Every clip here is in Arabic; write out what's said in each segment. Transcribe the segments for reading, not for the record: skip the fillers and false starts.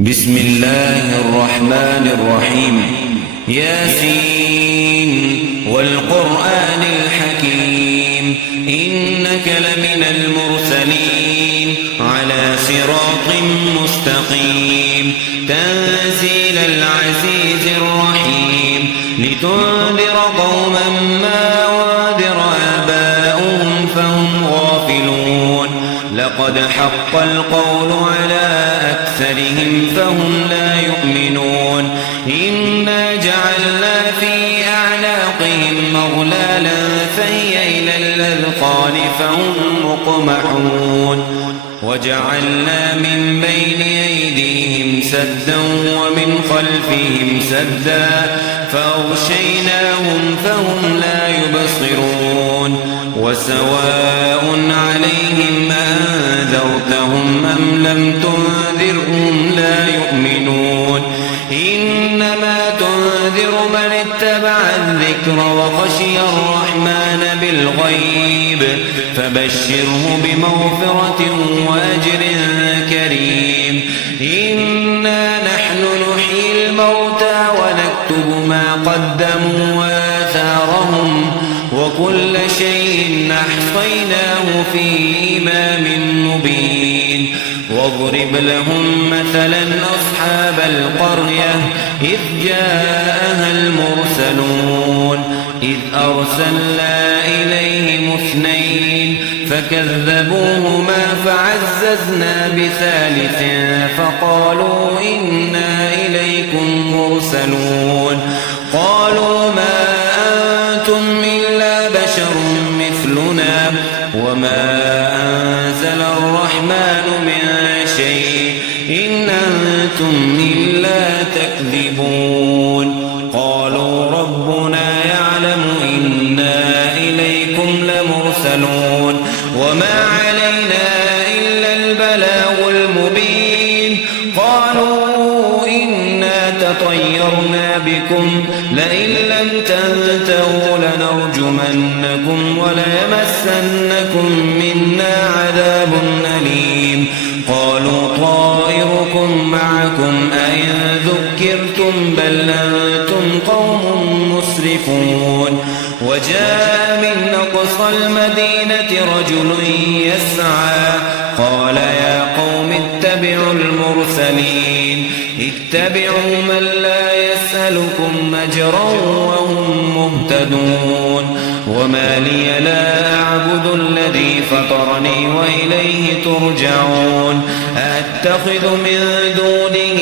بسم الله الرحمن الرحيم. ياسين والقرآن الحكيم إنك لمن المرسلين على صراط مستقيم تنزيل العزيز الرحيم لتنذر قوما ما أنذر آباؤهم فهم غافلون لقد حق القول على أكثرهم فهم لا يؤمنون إنا جعلنا في أعناقهم أغلالا فهي إلى الأذقان فهم مقمحون وجعلنا من بين أيديهم سدا ومن خلفهم سدا فأغشيناهم فهم لا يبصرون وسواء عليهم أنذرتهم أم لم تنذرهم لا يؤمنون إنما تنذر من اتبع الذكر وخشي الرحمن بالغيب فبشره بمغفرة وأجر كريم إنا نحن نحيي الموتى ونكتب ما قدموا وآثارهم وكل شيء أحصيناه في إمام مبين واضرب لهم مثلا أصحاب القرية إذ جاءها المرسلون إذ أرسلنا إليهم اثنين فكذبوهما فعززنا بثالث فقالوا إنا إليكم مرسلون قالوا ما أنتم إلا بشر مثلنا وما أنزل الرحمن من شيء إن أنتم إلا تكذبون قالوا ربنا يعلم إنا إليكم لمرسلون وما علينا إلا البلاغ المبين قالوا إنا تطيرنا بكم لئن لم تنتهوا لنرجمنكم وليمسنكم منا عذاب أليم قالوا طائركم معكم أئن ذكرتم بل أنتم قوم مسرفون وجاء من أقصى المدينة رجل يسعى قال يا قوم اتبعوا المرسلين اتبعوا من لا يسألكم أجرا وهم مهتدون وما لي لا أعبد الذي فطرني وإليه ترجعون أتخذ من دونه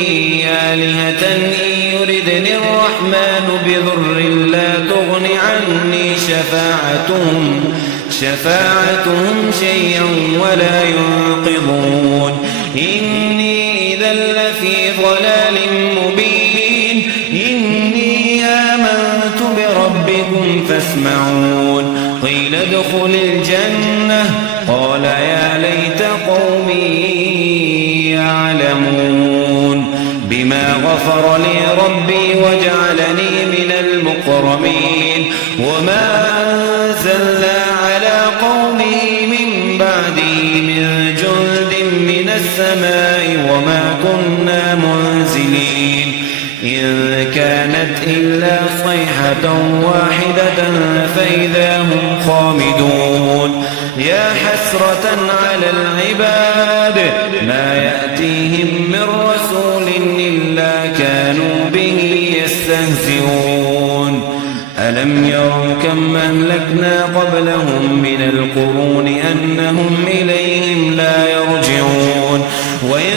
آلهة إن يردني الرحمن بضر لا تغن عني شفاعتهم شيئا ولا ينقذون إني إذا لفي ضلال مبين إني آمنت بربكم فاسمعون قيل ادخل الجنة قال يا ليت قومي يعلمون بما غفر لي ربي وجعلني من المكرمين وما أنزلنا على قومه من بعده من جند من السماء وما كنا منزلين إن كانت إلا صيحة واحدة فإذا هم خامدون يا حسرة على العباد ما يأتيهم من رسول إلا كانوا به يستهزئون ألم يروا كم أهلكنا قبلهم من القرون أنهم إليهم لا يرجعون وإن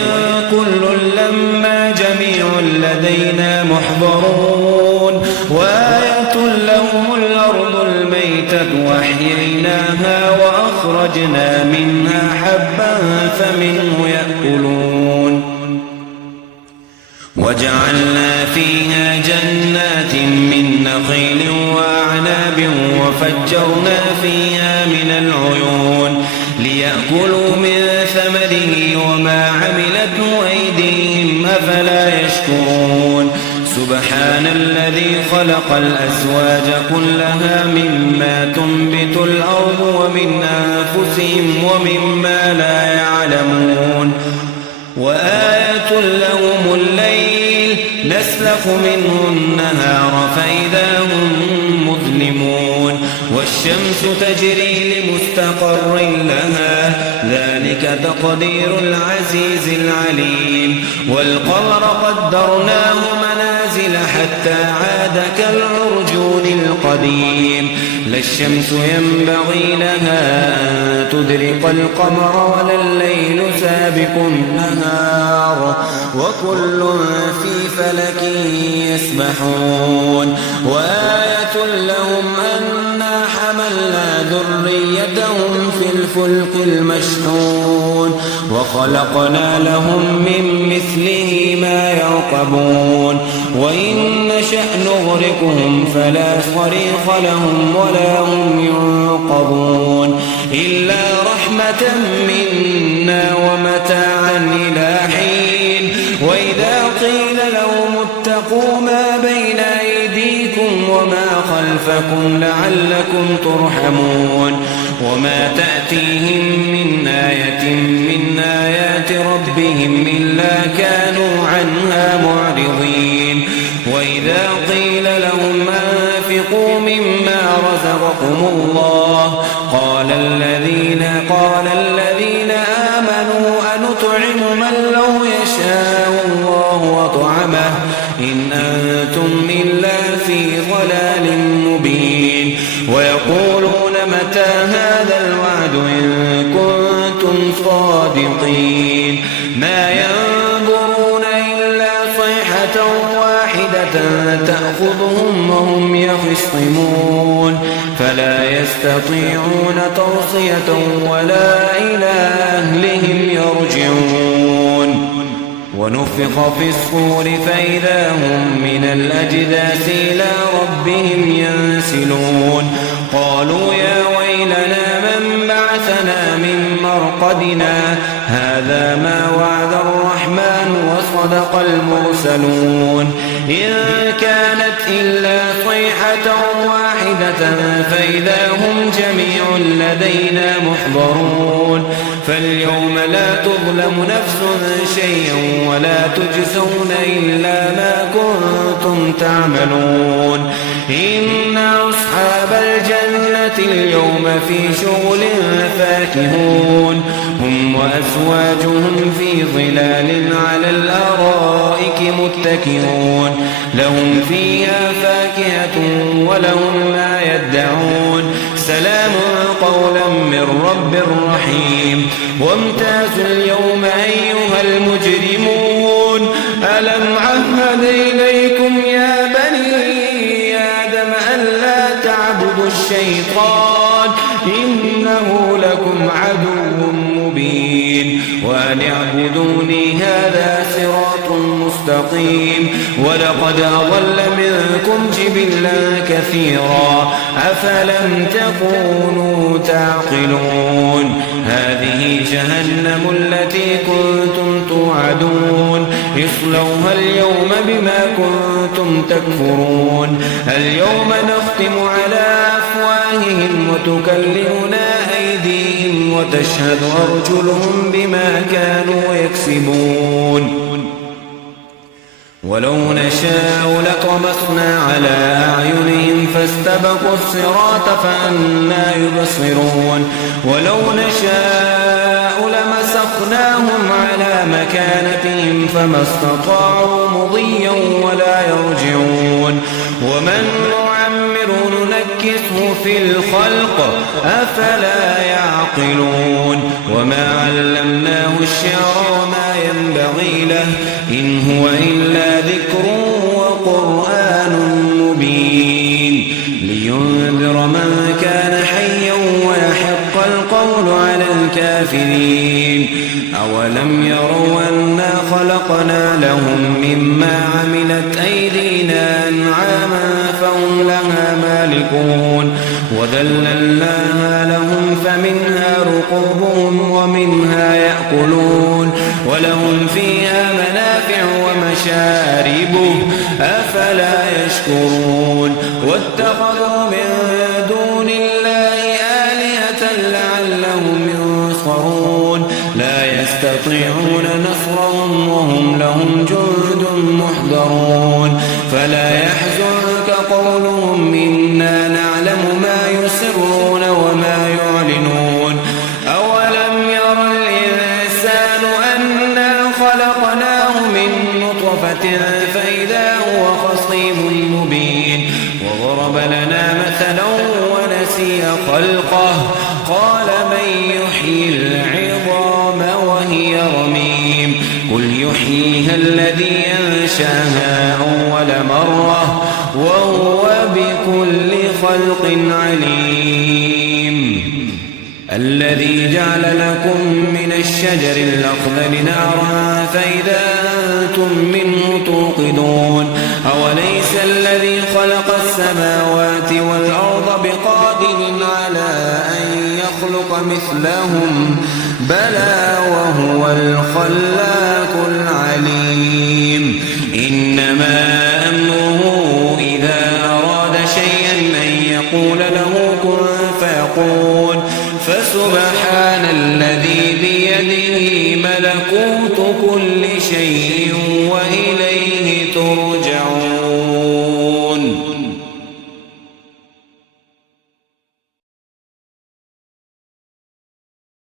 كل لما جميع لدينا محضرون وآية لهم الأرض الميتة وأحييناها وأخرجنا منها حبا فمنه يأكلون وجعلنا فيها جنات من نخيل وأعناب وفجرنا فيها من العيون ليأكلوا من ثمره وما عملته أيديهم أفلا يشكرون سبحان الذي خلق الأزواج كلها مما تنبت الأرض ومن أنفسهم ومما لا يعلمون وآية لهم يسلخ منه النهار فإذا هم مظلمون والشمس تجري لمستقر لها ذلك تقدير العزيز العليم والقمر قدرناه منازل حتى عاد كالعرجون القديم لا الشمس ينبغي لها أن تدرك القمر ولا الليل سابق النهار وكل في فلك يسبحون وآية لهم أنا حملنا ذريتهم في الفلك المشحون وخلقنا لهم من مثله ما يركبون وإن نشأ نغرقهم فلا صريخ لهم ولا هم ينقذون إلا رحمة منا ومتاعا إلى حين وإذا قيل لهم اتقوا ما بين أيديكم وما خلفكم لعلكم ترحمون وما تأتيهم من آية من آيات ربهم إلا كانوا عنها معرضين وإذا قيل لهم أنفقوا مما رزقكم الله قال الذين آمنوا أنطعم من لو يشاء الله وطعمه إن أنتم إلا في ضلال مبين ويقولون متى هذا الوعد إن كنتم صادقين ما ينظرون إلا صيحة واحدة تأخذهم وهم يخصمون فلا يستطيعون توصية ولا إلى أهلهم يرجعون ونفخ في الصور فإذا هم من الأجداث إلى ربهم ينسلون قالوا يا ويلنا من بعثنا من مرقدنا هذا ما وعد الرحمن وصدق المرسلون إن كانت إلا صيحة واحدة فإذا هم جميع لدينا محضرون فاليوم لا تظلم نفس شيئا ولا تجزون إلا ما كنتم تعملون إن أصحاب الجنة اليوم في شغل فاكهون هم وأزواجهم في ظلال على الأرائك متكئون لهم فيها فاكهة ولهم ما يدعون سلام قولا من رب رحيم وامتازوا اليوم أيها المجرمون ألم عهد إليكم يا بني آدم ألا تعبدوا الشيطان إنه لكم عدو مبين وأن اعبدوني هذا صراط مستقيم ولقد أضل منكم جبلا كثيرا أفلم تكونوا تعقلون هذه جهنم التي كنتم توعدون اصلوها اليوم بما كنتم تكفرون اليوم نختم على أفواههم وتكلمنا أيديهم وتشهد أرجلهم بما كانوا يكسبون ولو نشاء لطمسنا على أعينهم فاستبقوا الصراط فأنى يبصرون ولو نشاء لمسخناهم على مكانتهم فما استطاعوا مضيا ولا يرجعون ومن نعمر ننكسه في الخلق أفلا يعقلون وما علمناه الشعر وما ينبغي له إن هو إلا ذكر وقرآن مبين لينذر من كان حيا ويحق القول على الكافرين أولم يروا أنا خلقنا لهم مما عملت أيدينا أنعاما فهم لها مالكون وذللناها لهم فمنها ركوبهم ومنها يأكلون ولهم فيها منافع ومشارب أفلا يشكرون واتخذوا من دون الله آلهة لعلهم ينصرون لا يستطيعون نصرهم وهم لهم ولهم جند محضرون فلا يحزنك قولهم إنا نعلم ما يسرون وما يعلنون أولم ير الإنسان أنا خلقناه من نطفة فإذا هو خصيم مبين وضرب لنا مثلا ونسي خلقه قال من يحيي العظام وهي رميم قل يحييها الذي أنشاها أول مرة وهو بكل خلق عليم الذي جعل لكم من الشجر الأخضر نارا فإذا أنتم منه توقدون أوليس الذي خلق السماوات والأرض بقادر على أن يخلق مثلهم بلى وهو الخلاق العليم إنما أمره إذا أراد شيئا أن يقول له كن فيكون فسبحان الذي بيده ملكوت كل شيء وإليه